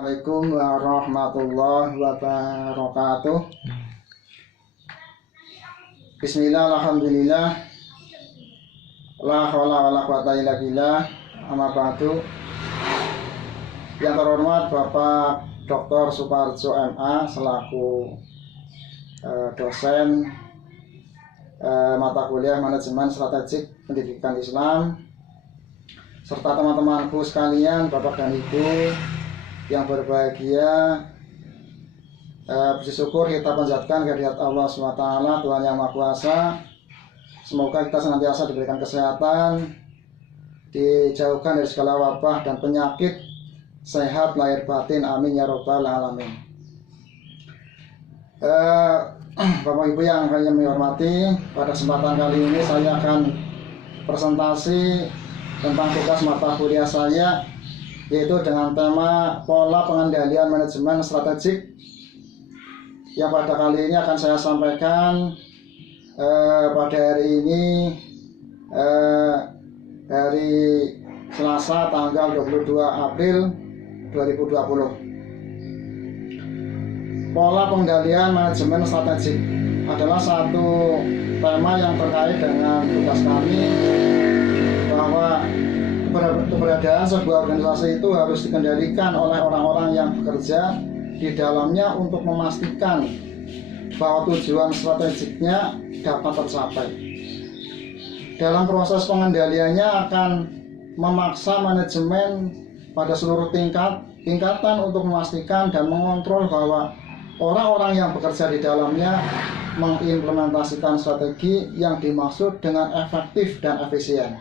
Assalamualaikum warahmatullahi wabarakatuh. Bismillah, alhamdulillah, la haula wala quwata illa billah, amma ba'du. Yang terhormat Bapak Dr. Suparjo MA selaku dosen mata kuliah Manajemen Strategik Pendidikan Islam, serta teman-temanku sekalian, Bapak dan Ibu yang berbahagia. Puji syukur kita panjatkan kehadirat Allah SWT, Tuhan Yang Maha Kuasa. Semoga kita senantiasa diberikan kesehatan, dijauhkan dari segala wabah dan penyakit, sehat lahir batin, amin ya robbal alamin. Bapak Ibu yang kami hormati, pada kesempatan kali ini saya akan presentasi tentang tugas mata kuliah saya, yaitu dengan tema pola pengendalian manajemen strategik, yang pada kali ini akan saya sampaikan pada hari ini, hari Selasa tanggal 22 April 2020. Pola pengendalian manajemen strategik adalah satu tema yang terkait dengan tugas kami, bahwa keberadaan sebuah organisasi itu harus dikendalikan oleh orang-orang yang bekerja di dalamnya untuk memastikan bahwa tujuan strategiknya dapat tercapai. Dalam proses pengendaliannya akan memaksa manajemen pada seluruh tingkatan untuk memastikan dan mengontrol bahwa orang-orang yang bekerja di dalamnya mengimplementasikan strategi yang dimaksud dengan efektif dan efisien.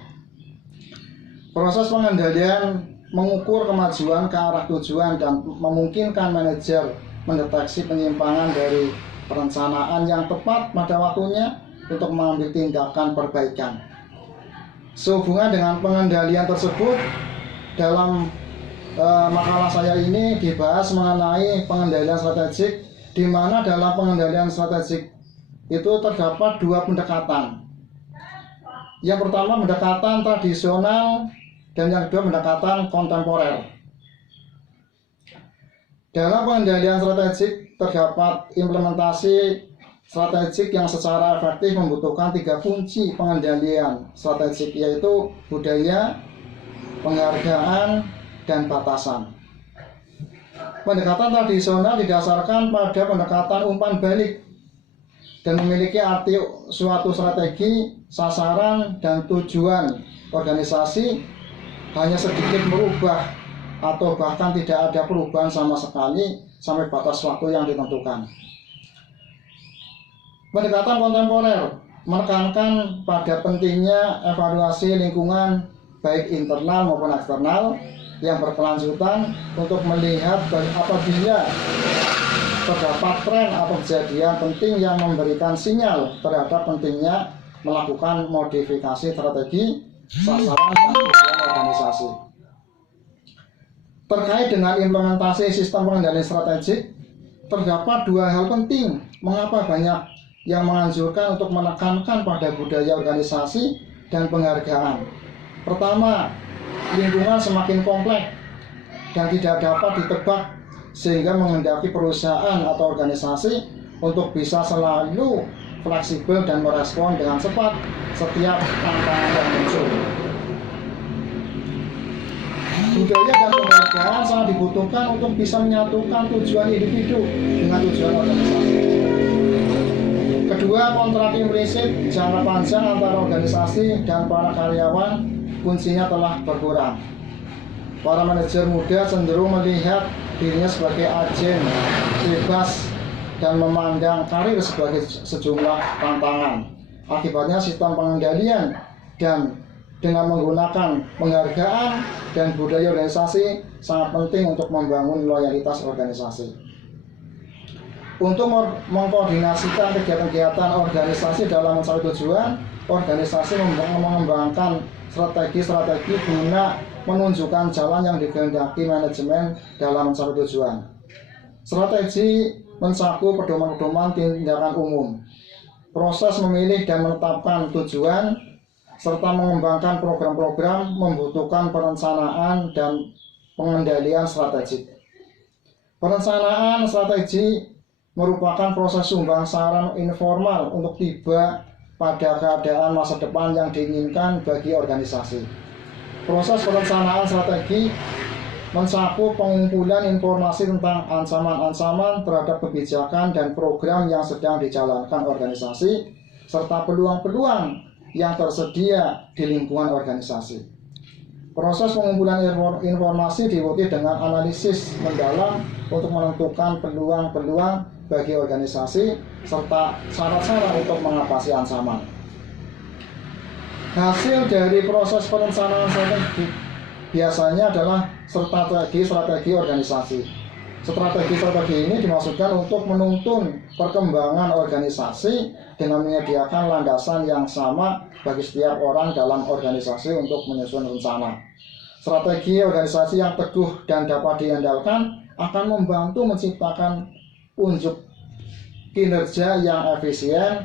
Proses pengendalian mengukur kemajuan ke arah tujuan dan memungkinkan manajer mendeteksi penyimpangan dari perencanaan yang tepat pada waktunya untuk mengambil tindakan perbaikan. Sehubungan dengan pengendalian tersebut, dalam makalah saya ini dibahas mengenai pengendalian strategik, di mana dalam pengendalian strategik itu terdapat dua pendekatan. Yang pertama pendekatan tradisional, dan yang kedua pendekatan kontemporer. Dalam pengendalian strategik terdapat implementasi strategik yang secara efektif membutuhkan tiga kunci pengendalian strategik, yaitu budaya, penghargaan, dan batasan. Pendekatan tradisional didasarkan pada pendekatan umpan balik dan memiliki arti suatu strategi, sasaran, dan tujuan organisasi hanya sedikit merubah atau bahkan tidak ada perubahan sama sekali sampai batas waktu yang ditentukan. Pendekatan kontemporer menekankan pada pentingnya evaluasi lingkungan baik internal maupun eksternal yang berkelanjutan untuk melihat apabila terdapat tren atau kejadian penting yang memberikan sinyal terhadap pentingnya melakukan modifikasi strategi, sasaran, dan tujuan organisasi. Terkait dengan implementasi sistem pengendalian strategik, terdapat dua hal penting mengapa banyak yang menganjurkan untuk menekankan pada budaya organisasi dan penghargaan. Pertama, lingkungan semakin kompleks dan tidak dapat ditebak, sehingga menghendaki perusahaan atau organisasi untuk bisa selalu fleksibel dan merespon dengan cepat setiap tantangan yang muncul. Budaya dan penghargaan sangat dibutuhkan untuk bisa menyatukan tujuan individu dengan tujuan organisasi. Kedua, kontrak implisit jangka panjang antara organisasi dan para karyawan kuncinya telah berkurang. Para manajer muda cenderung melihat dirinya sebagai agen bebas dan memandang karir sebagai sejumlah tantangan. Akibatnya sistem pengendalian dan dengan menggunakan penghargaan dan budaya organisasi sangat penting untuk membangun loyalitas organisasi. Untuk mengkoordinasikan kegiatan-kegiatan organisasi dalam mencapai tujuan, organisasi mengembangkan strategi-strategi guna menunjukkan jalan yang dikehendaki manajemen dalam mencapai tujuan. Strategi mencakup pedoman-pedoman tindakan umum, proses memilih dan menetapkan tujuan, serta mengembangkan program-program membutuhkan perencanaan dan pengendalian strategik. Perencanaan strategi merupakan proses sumbang saran informal untuk tiba pada keadaan masa depan yang diinginkan bagi organisasi. Proses perencanaan strategi mencakup pengumpulan informasi tentang ancaman-ancaman terhadap kebijakan dan program yang sedang dijalankan organisasi, serta peluang-peluang yang tersedia di lingkungan organisasi. Proses pengumpulan informasi diikuti dengan analisis mendalam untuk menentukan peluang-peluang bagi organisasi serta cara-cara untuk mengatasi ancaman. Hasil dari proses perencanaan strategi biasanya adalah strategi organisasi. Strategi ini dimaksudkan untuk menuntun perkembangan organisasi dengan menyediakan landasan yang sama bagi setiap orang dalam organisasi untuk menyusun rencana. Strategi organisasi yang teguh dan dapat diandalkan akan membantu menciptakan unjuk kinerja yang efisien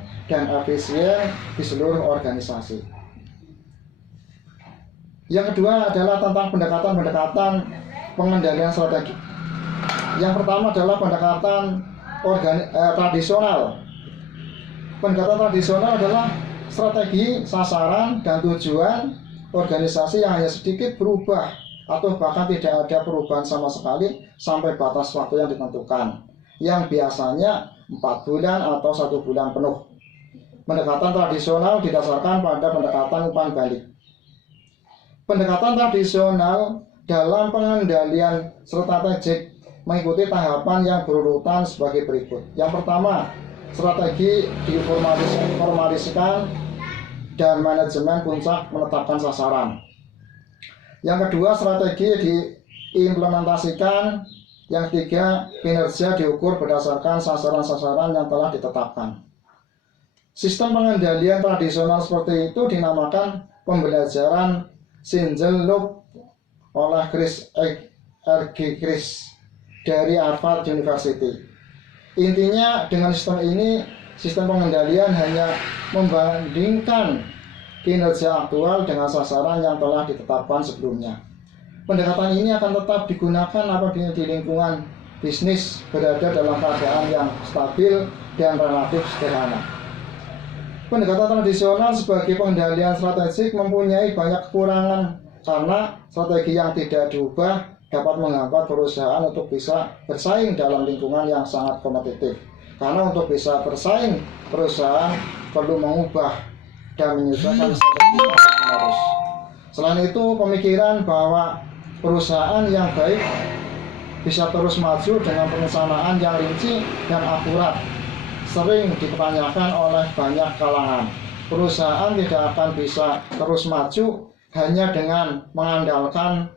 di seluruh organisasi. Yang kedua adalah tentang pendekatan pengendalian strategi. Yang pertama adalah pendekatan tradisional. Pendekatan tradisional adalah strategi, sasaran, dan tujuan organisasi yang hanya sedikit berubah atau bahkan tidak ada perubahan sama sekali sampai batas waktu yang ditentukan, yang biasanya 4 bulan atau 1 bulan penuh. Pendekatan tradisional didasarkan pada pendekatan umpan balik. Pendekatan tradisional dalam pengendalian strategik mengikuti tahapan yang berurutan sebagai berikut. Yang pertama, strategi diformalisasikan dan manajemen puncak menetapkan sasaran. Yang kedua, strategi diimplementasikan. Yang ketiga, kinerja diukur berdasarkan sasaran-sasaran yang telah ditetapkan. Sistem pengendalian tradisional seperti itu dinamakan pembelajaran Single Loop oleh Chris dari Harvard University. Intinya dengan sistem ini, sistem pengendalian hanya membandingkan kinerja aktual dengan sasaran yang telah ditetapkan sebelumnya. Pendekatan ini akan tetap digunakan apabila di lingkungan bisnis berada dalam keadaan yang stabil dan relatif sederhana. Pendekatan tradisional sebagai pengendalian strategik mempunyai banyak kekurangan karena strategi yang tidak diubah dapat menghambat perusahaan untuk bisa bersaing dalam lingkungan yang sangat kompetitif. Karena untuk bisa bersaing, perusahaan perlu mengubah dan menyesuaikan strategi terus. Selain itu, pemikiran bahwa perusahaan yang baik bisa terus maju dengan perencanaan yang rinci dan akurat sering dipertanyakan oleh banyak kalangan. Perusahaan tidak akan bisa terus maju hanya dengan mengandalkan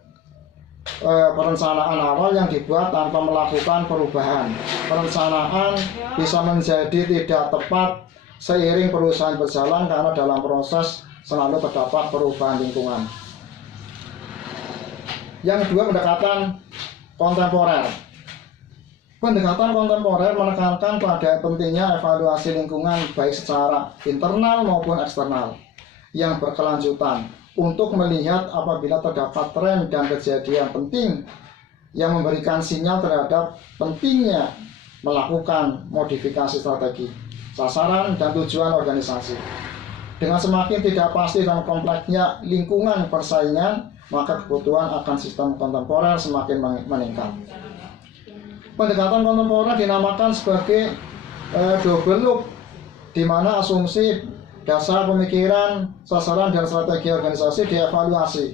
perencanaan awal yang dibuat tanpa melakukan perubahan. Perencanaan bisa menjadi tidak tepat seiring perusahaan berjalan karena dalam proses selalu terdapat perubahan lingkungan. Yang kedua, pendekatan kontemporer. Pendekatan kontemporer menekankan pada pentingnya evaluasi lingkungan baik secara internal maupun eksternal yang berkelanjutan untuk melihat apabila terdapat tren dan kejadian penting yang memberikan sinyal terhadap pentingnya melakukan modifikasi strategi, sasaran, dan tujuan organisasi. Dengan semakin tidak pasti dan kompleksnya lingkungan persaingan, maka kebutuhan akan sistem kontemporer semakin meningkat. Pendekatan kontemporer dinamakan sebagai double loop, di mana asumsi, dasar pemikiran, sasaran, dan strategi organisasi dievaluasi,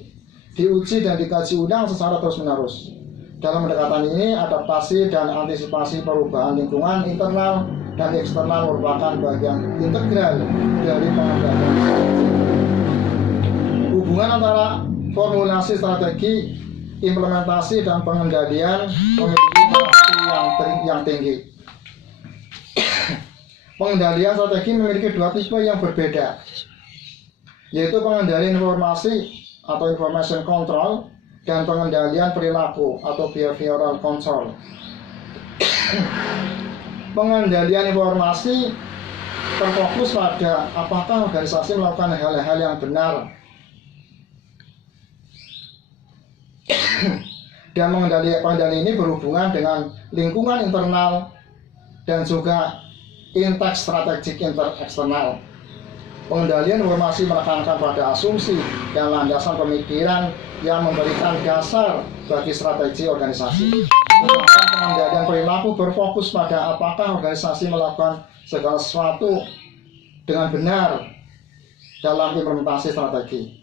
diuji, dan dikaji ulang secara terus-menerus. Dalam pendekatan ini, adaptasi dan antisipasi perubahan lingkungan internal dan eksternal merupakan bagian integral dari pengendalian strategi. Hubungan antara formulasi strategi, implementasi, dan pengendalian memiliki interaksi yang tinggi. Pengendalian strategi memiliki dua tipe yang berbeda, yaitu pengendalian informasi atau information control dan pengendalian perilaku atau behavioral control. Pengendalian informasi terfokus pada apakah organisasi melakukan hal-hal yang benar Dan pengendali ini berhubungan dengan lingkungan internal dan juga inteks strategik eksternal. Pengendalian informasi menekankan pada asumsi dan landasan pemikiran yang memberikan dasar bagi strategi organisasi. Sedangkan pengendalian perilaku berfokus pada apakah organisasi melakukan segala sesuatu dengan benar dalam implementasi strategi.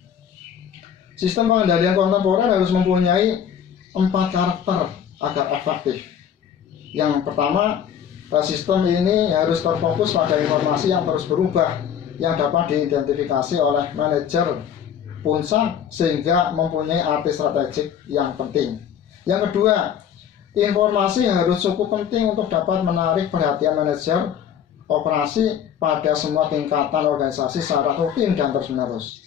Sistem pengendalian kontemporer harus mempunyai 4 karakter agar efektif. Yang pertama, sistem ini harus terfokus pada informasi yang terus berubah yang dapat diidentifikasi oleh manajer puncak sehingga mempunyai arti strategik yang penting. Yang kedua, informasi harus cukup penting untuk dapat menarik perhatian manajer operasi pada semua tingkatan organisasi secara rutin dan terus-menerus.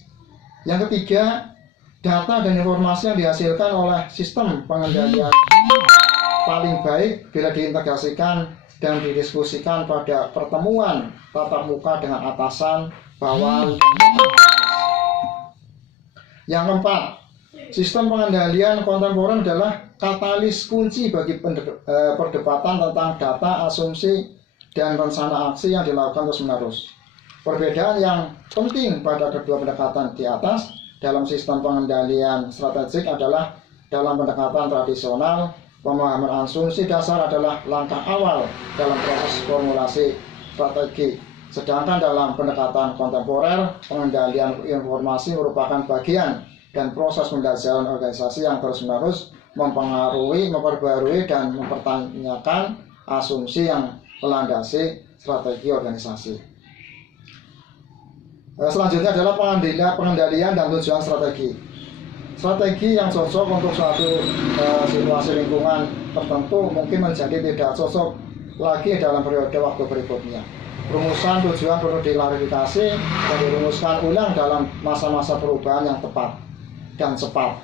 Yang ketiga, data dan informasi yang dihasilkan oleh sistem pengendalian paling baik bila diintegrasikan dan didiskusikan pada pertemuan tatap muka dengan atasan, bawahan, dan yang keempat, sistem pengendalian kontemporer adalah katalis kunci bagi perdebatan tentang data, asumsi, dan rencana aksi yang dilakukan terus-menerus. Perbedaan yang penting pada kedua pendekatan di atas dalam sistem pengendalian strategik adalah dalam pendekatan tradisional, pemahaman asumsi dasar adalah langkah awal dalam proses formulasi strategi. Sedangkan dalam pendekatan kontemporer, pengendalian informasi merupakan bagian dan proses pembelajaran organisasi yang terus-menerus mempengaruhi, memperbarui, dan mempertanyakan asumsi yang melandasi strategi organisasi. Selanjutnya adalah pengendalian dan tujuan strategi. Strategi yang cocok untuk suatu situasi lingkungan tertentu mungkin menjadi tidak cocok lagi dalam periode waktu berikutnya. Rumusan tujuan perlu diklarifikasi dan dirumuskan ulang dalam masa-masa perubahan yang tepat dan cepat.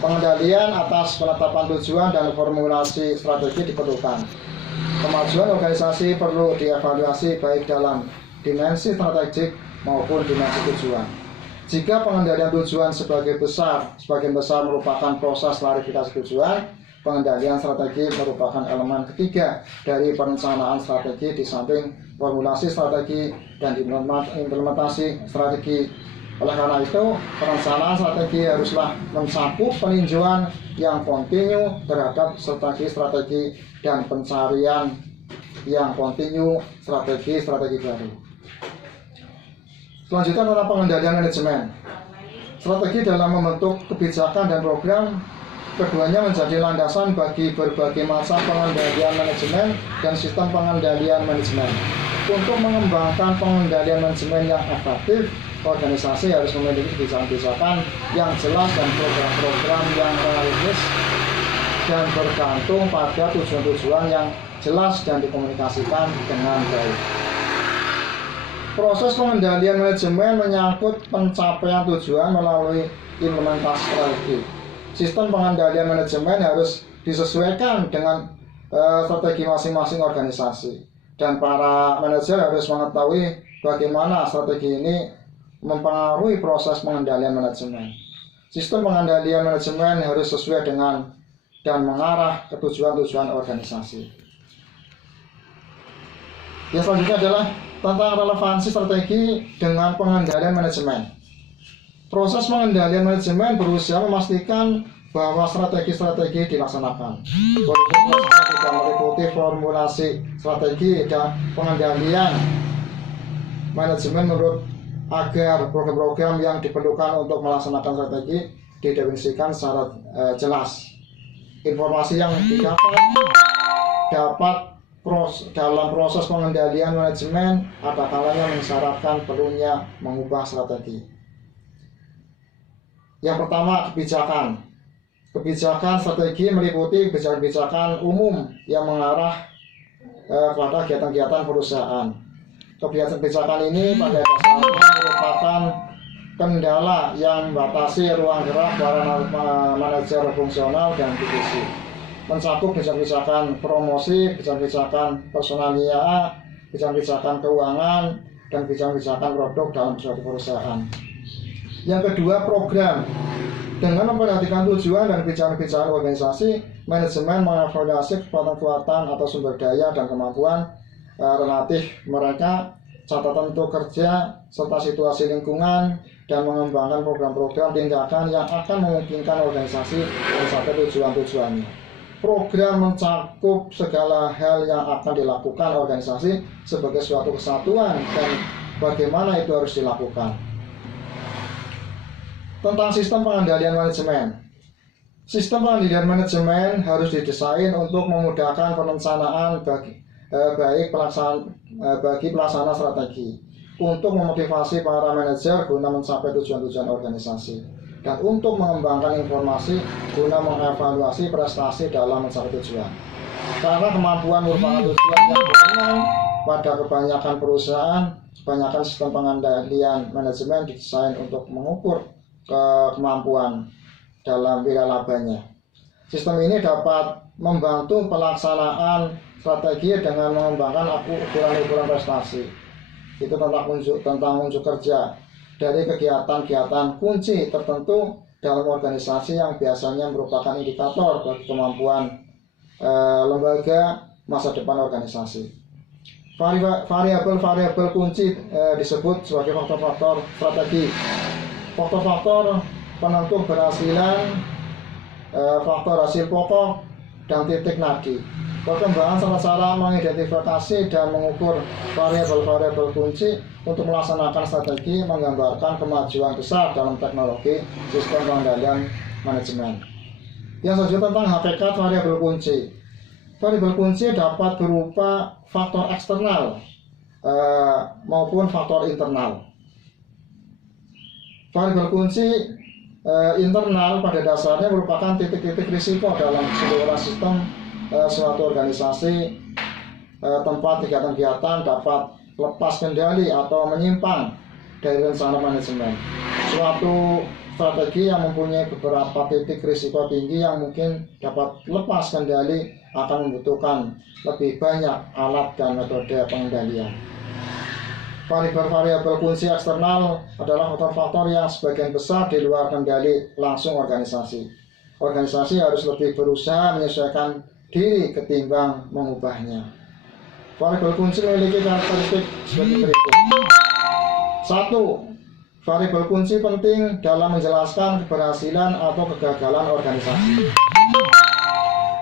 Pengendalian atas penetapan tujuan dan formulasi strategi diperlukan. Kemajuan organisasi perlu dievaluasi baik dalam dimensi strategik maupun dimensi tujuan. Jika pengendalian tujuan sebagian besar merupakan proses klarifikasi tujuan, pengendalian strategi merupakan elemen ketiga dari perencanaan strategi di samping formulasi strategi dan implementasi strategi. Oleh karena itu, perencanaan strategi haruslah mencakup peninjauan yang kontinu terhadap strategi dan pencarian yang kontinu strategi baru. Selanjutnya adalah pengendalian manajemen. Strategi dalam membentuk kebijakan dan program keduanya menjadi landasan bagi berbagai macam pengendalian manajemen dan sistem pengendalian manajemen. Untuk mengembangkan pengendalian manajemen yang efektif, organisasi harus memiliki kebijakan-kebijakan yang jelas dan program-program yang realistis dan bergantung pada tujuan-tujuan yang jelas dan dikomunikasikan dengan baik. Proses pengendalian manajemen menyangkut pencapaian tujuan melalui implementasi strategi. Sistem pengendalian manajemen harus disesuaikan dengan strategi masing-masing organisasi, dan para manajer harus mengetahui bagaimana strategi ini mempengaruhi proses pengendalian manajemen. Sistem pengendalian manajemen harus sesuai dengan dan mengarah ke tujuan-tujuan organisasi. Yang selanjutnya adalah tentang relevansi strategi dengan pengendalian manajemen. Proses pengendalian manajemen berusaha memastikan bahwa strategi-strategi dilaksanakan. Prosesnya tidak meliputi formulasi strategi dan pengendalian manajemen menurut agar program-program yang diperlukan untuk melaksanakan strategi didefinisikan secara jelas. Informasi yang dapat dalam proses pengendalian manajemen ada kalanya mensyaratkan perlunya mengubah strategi. Yang pertama, kebijakan. Kebijakan strategi meliputi kebijakan umum yang mengarah kepada kegiatan-kegiatan perusahaan. Kebijakan ini pada dasarnya merupakan kendala yang membatasi ruang gerak para manajer fungsional dan divisi. Mencakup kebijakan promosi, kebijakan personalia, kebijakan keuangan, dan kebijakan produk dalam suatu perusahaan. Yang kedua, program. Dengan memperhatikan tujuan dan pijakan-pijakan organisasi, manajemen mengevaluasi kekuatan-kekuatan atau sumber daya dan kemampuan relatif mereka, catatan untuk kerja, serta situasi lingkungan, dan mengembangkan program-program tindakan yang akan memungkinkan organisasi mencapai tujuan-tujuannya. Program mencakup segala hal yang akan dilakukan organisasi sebagai suatu kesatuan dan bagaimana itu harus dilakukan. Tentang sistem pengendalian manajemen. Sistem pengendalian manajemen harus didesain untuk memudahkan perencanaan bagi pelaksana strategi, untuk memotivasi para manajer guna mencapai tujuan-tujuan organisasi, dan untuk mengembangkan informasi guna mengevaluasi prestasi dalam mencapai tujuan. Karena kemampuan merupakan tujuan yang dominan pada kebanyakan perusahaan, kebanyakan sistem pengendalian manajemen didesain untuk mengukur kemampuan dalam wiralabanya. Sistem ini dapat membantu pelaksanaan strategi dengan mengembangkan ukuran-ukuran prestasi. Itu tentang unjuk kerja dari kegiatan-kegiatan kunci tertentu dalam organisasi yang biasanya merupakan indikator bagi kemampuan lembaga masa depan organisasi. Variabel-variabel kunci disebut sebagai faktor-faktor strategi. Faktor-faktor penentu keberhasilan, faktor hasil pokok, dan titik nadi. Perkembangan cara-cara mengidentifikasi dan mengukur variabel-variabel kunci untuk melaksanakan strategi menggambarkan kemajuan besar dalam teknologi sistem pengendalian manajemen. Yang selanjutnya tentang hakikat variabel kunci. Variabel kunci dapat berupa faktor eksternal maupun faktor internal. Variabel kunci internal pada dasarnya merupakan titik-titik risiko dalam keseluruhan sistem suatu organisasi, tempat kegiatan-kegiatan dapat lepas kendali atau menyimpang dari rencana manajemen. Suatu strategi yang mempunyai beberapa titik risiko tinggi yang mungkin dapat lepas kendali akan membutuhkan lebih banyak alat dan metode pengendalian. Variabel-variabel kunci eksternal adalah faktor-faktor yang sebagian besar di luar kendali langsung organisasi. Organisasi harus lebih berusaha menyesuaikan diri ketimbang mengubahnya. Variabel kunci memiliki karakteristik sebagai berikut. 1. Variabel kunci penting dalam menjelaskan keberhasilan atau kegagalan organisasi.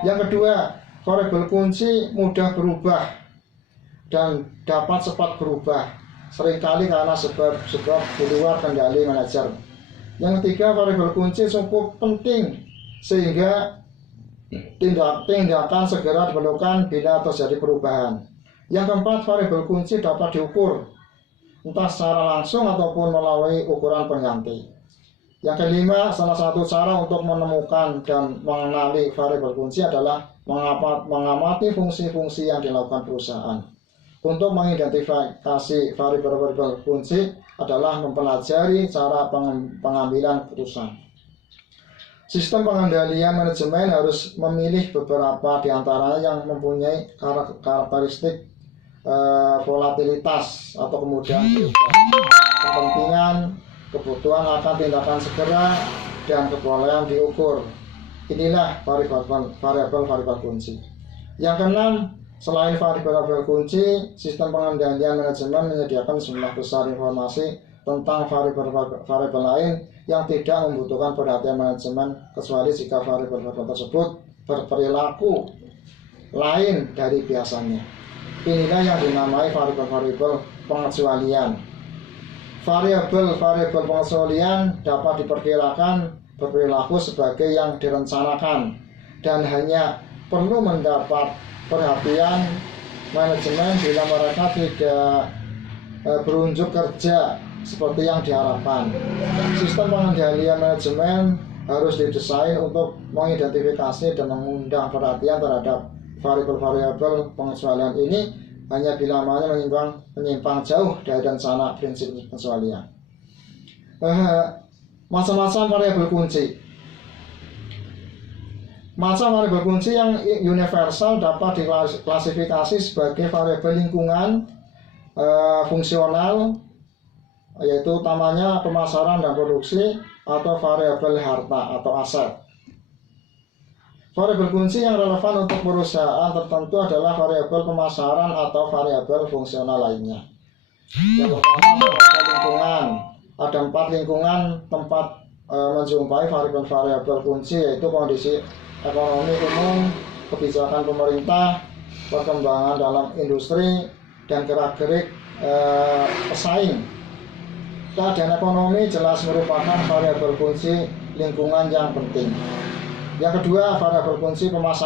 Yang kedua, variabel kunci mudah berubah dan dapat cepat berubah, seringkali karena sebab di luar kendali manajer. Yang ketiga, variabel kunci cukup penting sehingga tindakan segera diperlukan bila terjadi perubahan. Yang keempat, variabel kunci dapat diukur entah secara langsung ataupun melalui ukuran pengganti. Yang kelima, salah satu cara untuk menemukan dan mengenali variabel kunci adalah mengamati fungsi-fungsi yang dilakukan perusahaan. Untuk mengidentifikasi variabel-variabel kunci adalah mempelajari cara pengambilan keputusan. Sistem pengendalian manajemen harus memilih beberapa di antaranya yang mempunyai karakteristik volatilitas atau kemudahan kepentingan, kebutuhan akan tindakan segera, dan kebolehan diukur. Inilah variabel-variabel kunci. Yang keenam, selain variabel kunci, sistem pengendalian manajemen menyediakan jumlah besar informasi tentang variabel lain yang tidak membutuhkan perhatian manajemen kecuali jika variabel tersebut berperilaku lain dari biasanya. Inilah yang dinamai variabel pengecualian. Variabel pengecualian dapat diperkirakan berperilaku sebagai yang direncanakan dan hanya perlu mendapat perhatian manajemen bila mereka tidak berunjuk kerja seperti yang diharapkan. Sistem pengendalian manajemen harus didesain untuk mengidentifikasi dan mengundang perhatian terhadap variabel-variabel pengecualian ini hanya bila menyimpang jauh dari rencana prinsip pengecualian. Macam-macam variabel kunci. Macam variabel kunci yang universal dapat diklasifikasi sebagai variabel lingkungan, fungsional, yaitu utamanya pemasaran dan produksi atau variabel harta atau aset. Variabel kunci yang relevan untuk perusahaan tertentu adalah variabel pemasaran atau variabel fungsional lainnya. Yang pertama, lingkungan. Ada 4 lingkungan tempat menjumpai variabel kunci, yaitu kondisi ekonomi umum, kebijakan pemerintah, perkembangan dalam industri, dan gerak-gerik pesaing. Keadaan ekonomi jelas merupakan variabel kunci lingkungan yang penting. Yang kedua, variabel kunci pemasaran.